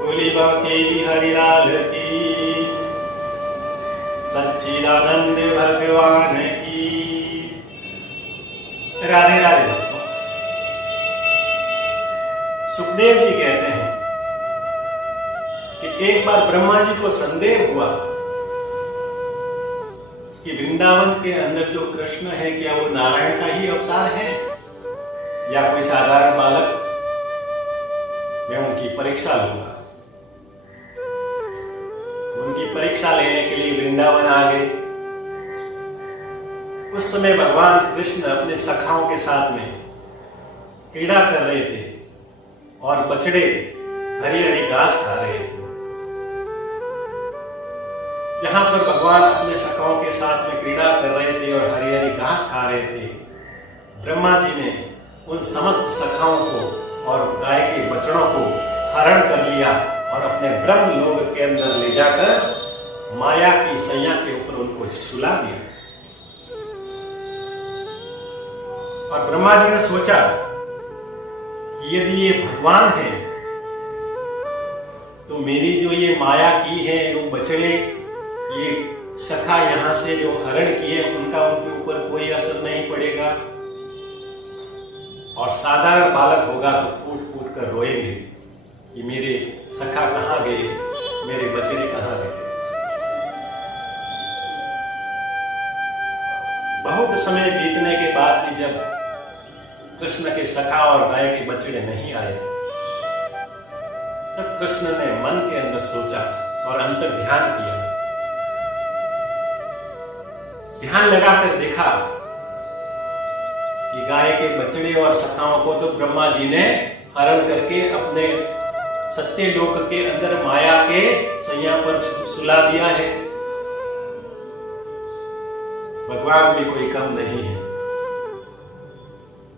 बोली बाके बिहारी लाल की, सच्चिदानंद भगवान की। राधे राधे भक्तों। सुखदेव जी कहते हैं कि एक बार ब्रह्मा जी को संदेह हुआ कि वृंदावन के अंदर जो कृष्ण है क्या वो नारायण का ही अवतार है या कोई साधारण बालक। मैं उनकी परीक्षा लूंगा। उनकी परीक्षा लेने के लिए वृंदावन आ गए। उस समय भगवान कृष्ण अपने सखाओं के साथ में क्रीड़ा कर रहे थे और बछड़े हरी हरी घास खा रहे थे। जहां पर भगवान अपने सखाओं के साथ में क्रीड़ा कर रहे थे और हरी हरी घास खा रहे थे, ब्रह्मा जी ने उन समस्त सखाओं को और गाय के बछड़ों को हरण कर लिया और अपने ब्रह्म लोक के अंदर ले जाकर माया की सैया के ऊपर उनको सुला दिया। और ब्रह्मा जी ने सोचा कि यदि ये भगवान है तो मेरी जो ये माया की है, वो बछड़े ये सखा यहां से जो हरण किए उनका उनके ऊपर कोई असर नहीं पड़ेगा। और साधारण बालक होगा तो फूट फूट कर रोएंगे कि मेरे सखा कहां गए, मेरे बछड़े कहां गए। बहुत समय बीतने के बाद भी जब कृष्ण के सखा और गाय के बछड़े नहीं आए, तब कृष्ण ने मन के अंदर सोचा और अंतर ध्यान किया। ध्यान लगाकर देखा कि गाय के बछड़े और सखाओं को तो ब्रह्मा जी ने हरण करके अपने सत्य लोक के अंदर माया के सैया पर सुला दिया है। भगवान भी कोई कम नहीं है।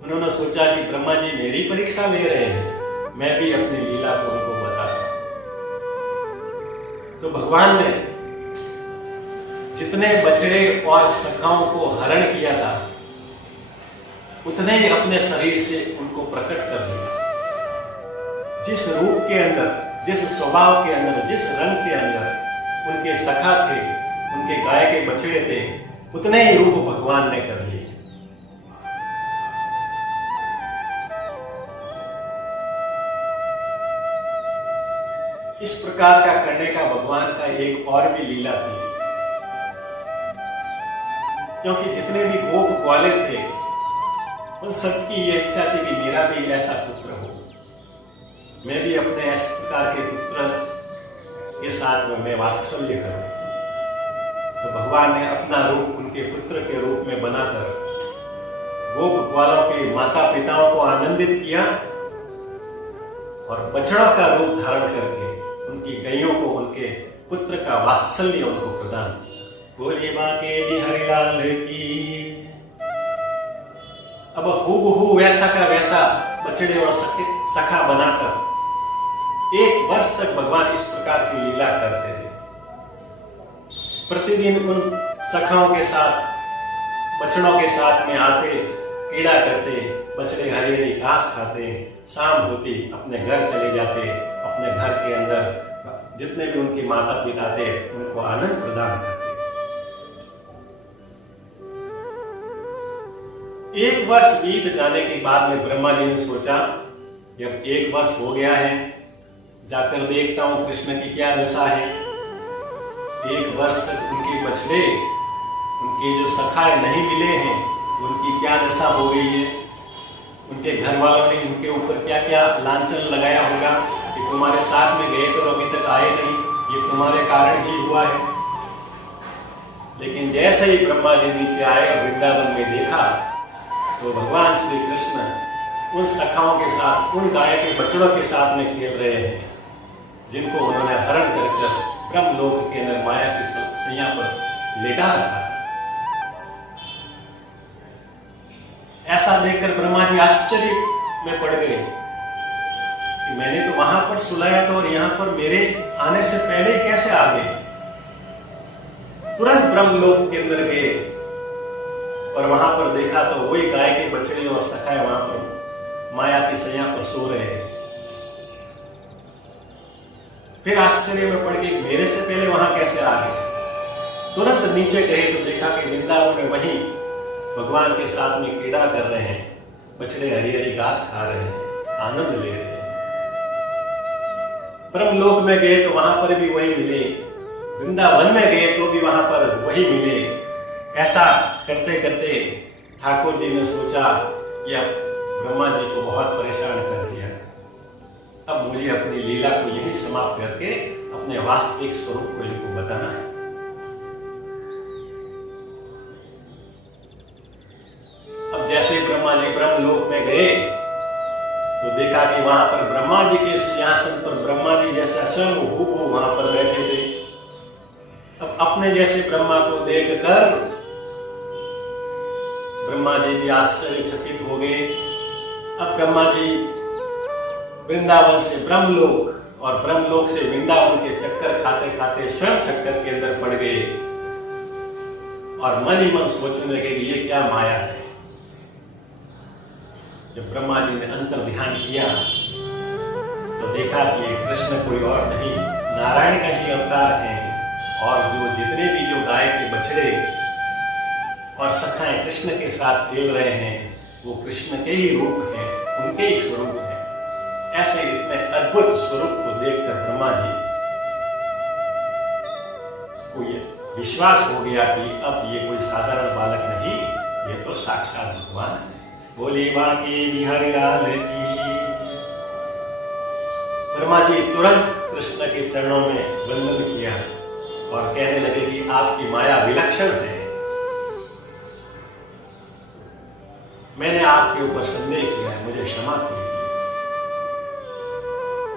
उन्होंने सोचा कि ब्रह्मा जी मेरी परीक्षा ले रहे हैं, मैं भी अपनी लीला को उनको बताता। तो भगवान ने जितने बछड़े और सखाओं को हरण किया था उतने ही अपने शरीर से उनको प्रकट कर दिया। जिस रूप के अंदर, जिस स्वभाव के अंदर, जिस रंग के अंदर उनके सखा थे, उनके गाय के बछड़े थे, उतने ही रूप भगवान ने कर लिए। इस प्रकार का करने का भगवान का एक और भी लीला थी, क्योंकि जितने भी गोप ग्वालिक थे उन सबकी ये इच्छा थी कि मेरा भी ऐसा पुत्र हो, मैं भी अपने इस प्रकार के पुत्र के साथ में मैं वात्सल्य करूं। तो भगवान ने अपना रूप उनके पुत्र के रूप में बनाकर गोप ग्वालों के माता पिताओं को आनंदित किया और बछड़ों का रूप धारण करके उनकी गैयों को उनके पुत्र का वात्सल्य उनको प्रदान किया। बोलिए बाके बिहारी लाल की। अब हूबहू वैसा का वैसा बछड़े और सखा बनाकर 1 वर्ष तक भगवान इस प्रकार की लीला करते थे। प्रतिदिन उन सखाओं के साथ, बछड़ों के साथ में आते, क्रीड़ा करते, बछड़े हरी हरी घास खाते, शाम होती अपने घर चले जाते, अपने घर के अंदर जितने भी उनके माता पिता थे उनको आनंद प्रदान करते। 1 वर्ष बीत जाने के बाद में ब्रह्मा जी ने सोचा कि अब 1 वर्ष हो गया है, जाकर देखता हूं कृष्ण की क्या दशा है। 1 वर्ष तक उनके बछड़े, उनके जो सखाए नहीं मिले हैं, उनकी क्या दशा हो गई है। उनके घर वालों ने उनके ऊपर क्या क्या लांछन लगाया होगा कि तुम्हारे साथ में गए तो अभी तक आए नहीं, ये तुम्हारे कारण ही हुआ है। लेकिन जैसे ही ब्रह्मा जी नीचे आए और वृंदावन में देखा तो भगवान श्री कृष्ण उन सखाओं के साथ, उन गाय के बछड़ों के साथ में खेल रहे हैं जिनको उन्होंने हरण कर ब्रह्म लोक के अंदर माया की सैया पर लेटा रखा। ऐसा देखकर ब्रह्मा जी आश्चर्य में पड़ गए कि मैंने तो वहां पर सुलाया था और यहां पर मेरे आने से पहले कैसे आ गए। तुरंत ब्रह्म लोक के अंदर गए और वहां पर देखा तो वही गाय के बछड़े और सखाए वहां पर माया की सैया पर सो रहे हैं। फिर आश्चर्य में पड़ गए, मेरे से पहले वहां कैसे आ गए। तुरंत नीचे गए तो देखा कि वृंदावन में वहीं भगवान के साथ में क्रीड़ा कर रहे हैं, बछड़े हरी हरी घास खा रहे हैं, आनंद ले रहे हैं। ब्रह्मलोक में गए तो वहां पर भी वही मिले, वृंदावन में गए तो भी वहां पर वही मिले। ऐसा करते करते ठाकुर जी ने सोचा कि अब ब्रह्मा जी को बहुत परेशान कर दिया, अब मुझे अपनी लीला को यही समाप्त करके अपने वास्तविक स्वरूप को इनको बताना है। अब जैसे ब्रह्मा जी ब्रह्मलोक में गए तो देखा कि वहां पर ब्रह्मा जी के सिंहासन पर ब्रह्मा जी जैसा स्वयं हूबहू वहां पर बैठे थे। अब अपने जैसे ब्रह्मा को देखकर ब्रह्मा जी भी आश्चर्यचकित हो गए। अब ब्रह्मा जी वृंदावन से ब्रह्मलोक और ब्रह्मलोक से वृंदावन के चक्कर खाते खाते स्वयं चक्कर के अंदर पड़ गए और मन ही मन सोचने लगे कि ये क्या माया है। जब ब्रह्मा जी ने अंतर ध्यान किया तो देखा कि कृष्ण कोई और नहीं, नारायण का ही अवतार है और जो जितने भी जो गाय के बछड़े और सखाएं कृष्ण के साथ खेल रहे हैं वो कृष्ण के ही रूप हैं, उनके ही स्वरूप हैं। ऐसे इतने अद्भुत स्वरूप को देखकर ब्रह्मा जी को ये विश्वास हो गया कि अब ये कोई साधारण बालक नहीं, ये तो साक्षात भगवान है। बोली बाकी बिहारी लाल की। ब्रह्मा जी तुरंत कृष्ण के चरणों में वंदन किया और कहने लगे कि आपकी माया विलक्षण है, मैंने आपके ऊपर संदेह किया है, मुझे क्षमा कीजिए।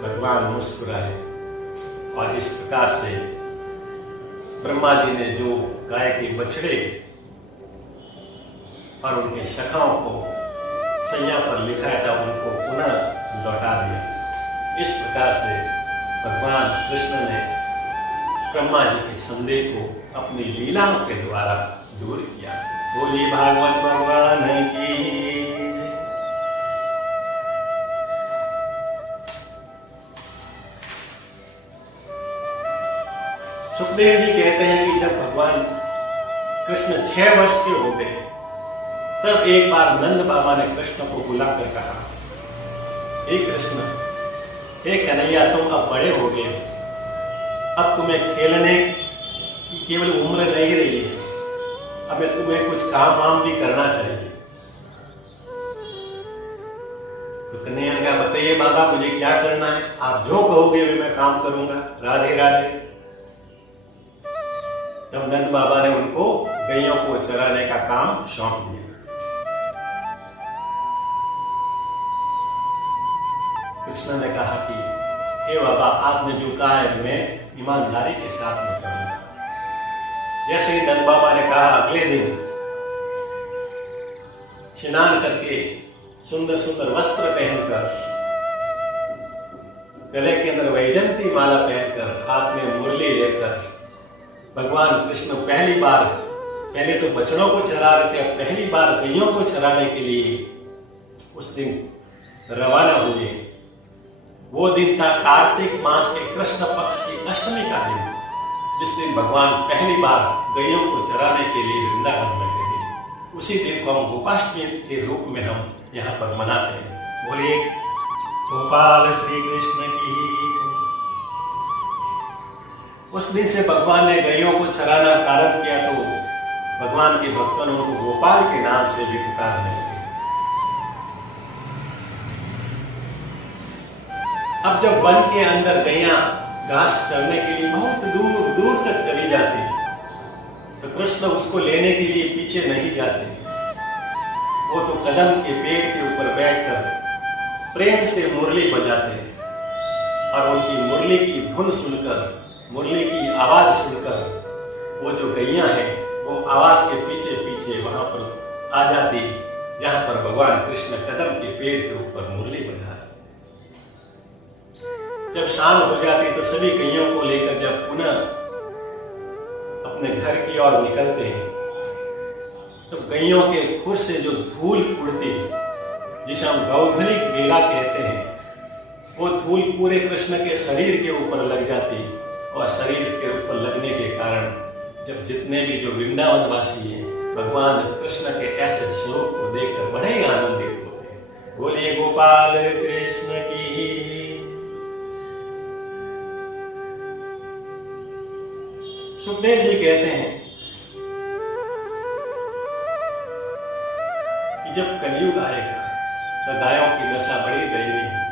भगवान मुस्कुराए और इस प्रकार से ब्रह्मा जी ने जो गाय के बछड़े और उनके शखाओं को सैया पर लिखाया था उनको पुनः लौटा दिया। इस प्रकार से भगवान कृष्ण ने ब्रह्मा जी के संदेह को अपनी लीलाओं के द्वारा दूर किया। बोली भागवत भगवान की। सुखदेव जी कहते हैं कि जब भगवान कृष्ण 6 वर्ष के हो गए तब एक बार नंद बाबा ने कृष्ण को बुलाकर कहा, हे कृष्ण, हे कन्हैया, तुम अब बड़े हो गए, अब तुम्हें खेलने की केवल उम्र नहीं रही है, अब तुम्हें कुछ काम वाम भी करना चाहिए। तो कन्हैया ने कहा, बताइए बाबा मुझे क्या करना है, आप जो कहोगे वे मैं काम करूंगा, राधे राधे। तब नंद बाबा ने उनको गैयों को चराने का काम सौंप दिया। कृष्ण ने कहा कि हे बाबा, आपने जो कहा है मैं ईमानदारी के साथ में करूंगा। जैसे ही नंद बाबा ने कहा, अगले दिन स्नान करके सुंदर सुंदर वस्त्र पहनकर, गले के अंदर वैजंती माला पहनकर, हाथ में मुरली लेकर भगवान कृष्ण पहली बार, पहले तो बछड़ों को चरा रहे थे, अब पहली बार गैयों को चराने के लिए उस दिन रवाना हुए। वो दिन था कार्तिक मास के कृष्ण पक्ष की अष्टमी का दिन, जिस दिन भगवान पहली बार गैयों को चराने के लिए वृंदावन में गए। उसी दिन को हम गोपाष्टमी के रूप में हम यहाँ पर मनाते हैं। बोलिए गोपाल श्री कृष्ण की। उस दिन से भगवान ने गैयों को चराना प्रारंभ किया तो भगवान के भक्तों ने उनको गोपाल के नाम से भी पुकारने लगे। अब जब वन के अंदर गैयां घास चरने के लिए बहुत दूर दूर तक चली जाती तो कृष्ण उसको लेने के लिए पीछे नहीं जाते, वो तो कदम के पेड़ के ऊपर बैठकर प्रेम से मुरली बजाते और उनकी मुरली की धुन सुनकर, मुरली की आवाज सुनकर वो जो गैयां हैं वो आवाज के पीछे पीछे वहां पर आ जाती जहां पर भगवान कृष्ण कदम के पेड़ के ऊपर मुरली बजा रहे। जब शाम हो जाती तो सभी गैयों को लेकर जब पुनः अपने घर की ओर निकलते हैं तो गैयों के खुर से जो धूल उड़ती, जिसे हम गौधनी बेला कहते हैं, वो धूल पूरे कृष्ण के शरीर के ऊपर लग जाती, और शरीर के ऊपर लगने के कारण जब जितने भी जो वृंदावन वासी हैं भगवान कृष्ण के ऐसे स्वरूप को देखकर बड़े ही आनंदित होते हैं। बोलिए गोपाल कृष्ण की। सुखदेव जी कहते हैं कि जब कलयुग आएगा तो गायों की दशा बड़ी दयनीय है,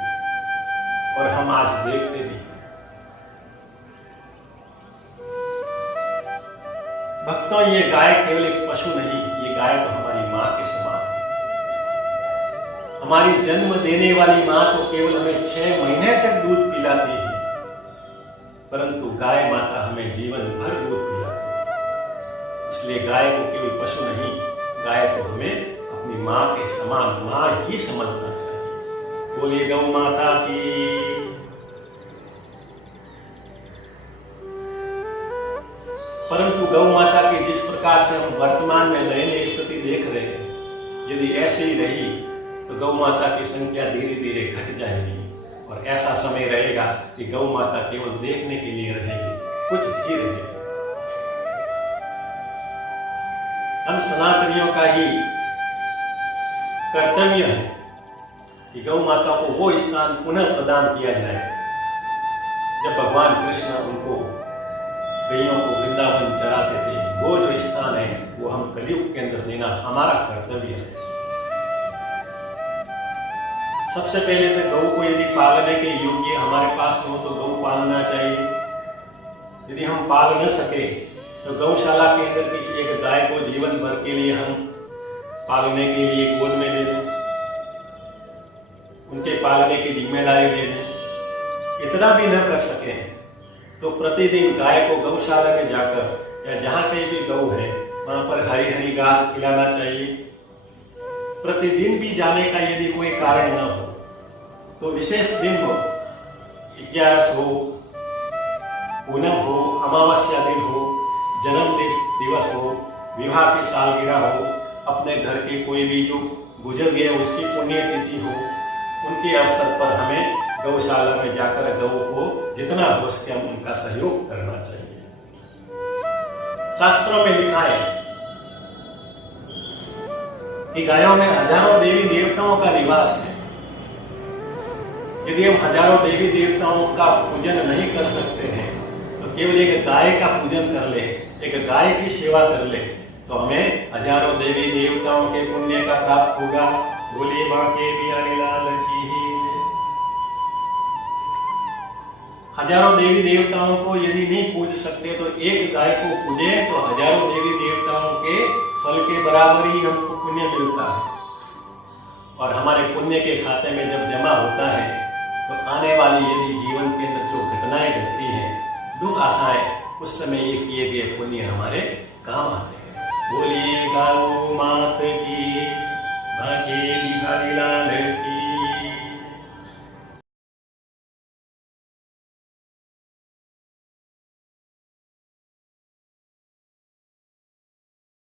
और हम आज देखते भी। भक्तों, ये गाय केवल एक पशु नहीं, ये गाय तो हमारी माँ के समान है। हमारी जन्म देने वाली माँ तो केवल हमें 6 महीने तक दूध पिलाती है, परंतु गाय माता हमें जीवन भर दूध पिलाती है। इसलिए गाय को केवल पशु नहीं, गाय तो हमें अपनी माँ के समान माँ ही समझना चाहिए। बोलिए गौ माता की। परंतु गौ माता की जिस प्रकार से हम वर्तमान में दयनीय स्थिति देख रहे हैं, यदि ऐसे ही रही तो गौ माता की संख्या धीरे धीरे घट जाएगी, और ऐसा समय रहेगा कि गौ माता केवल देखने के लिए रहेगी, कुछ भी रहेगी। हम सनातनियों का ही कर्तव्य है कि गौ माता को वो स्थान पुनः प्रदान किया जाए जब भगवान कृष्ण उनको गैयों को वृंदावन चराते थे। वो जो स्थान है वो हम कलयुग के अंदर देना हमारा कर्तव्य है। सबसे पहले तो गौ को यदि पालने के योग्य हमारे पास हो तो गौ पालना चाहिए। यदि हम पाल न सके तो गौशाला के अंदर किसी एक गाय को जीवन भर के लिए हम पालने के लिए गोद में ले लें, उनके पालने की जिम्मेदारी ले लें। इतना भी न कर सके तो प्रतिदिन गाय को गौशाला में जाकर या जहां कहीं भी गौ है वहां पर हरी हरी घास खिलाना चाहिए। प्रतिदिन भी जाने का यदि कोई कारण न हो तो विशेष दिन हो, 11 हो, पूनम हो, अमावस्या दिन हो, जन्म दिवस हो, विवाह की सालगिरह हो, अपने घर के कोई भी जो गुजर गए उसकी पुण्यतिथि हो, उनके अवसर पर हमें गौशाला में जाकर गौ को जितना हो सके हम उनका सहयोग करना चाहिए। शास्त्रों में लिखा है कि गायों में हजारों देवी देवताओं का निवास है। यदि हम हजारों देवी देवताओं का पूजन नहीं कर सकते हैं तो केवल एक गाय का पूजन कर ले, एक गाय की सेवा कर ले तो हमें हजारों देवी देवताओं के पुण्य का प्राप्त होगा। बोलिए मां के बियाने लाल की। हजारों देवी देवताओं को यदि नहीं पूज सकते तो एक गाय को पूजे तो हजारों देवी देवताओं के फल के बराबर ही हमको पुण्य मिलता है। और हमारे पुण्य के खाते में जब जमा होता है तो आने वाली यदि जीवन के अंदर जो घटनाएं घटती हैं, दुख आता है, उस समय ये किए गए पुण्य हमारे काम आते हैं। बोलिए गौ माता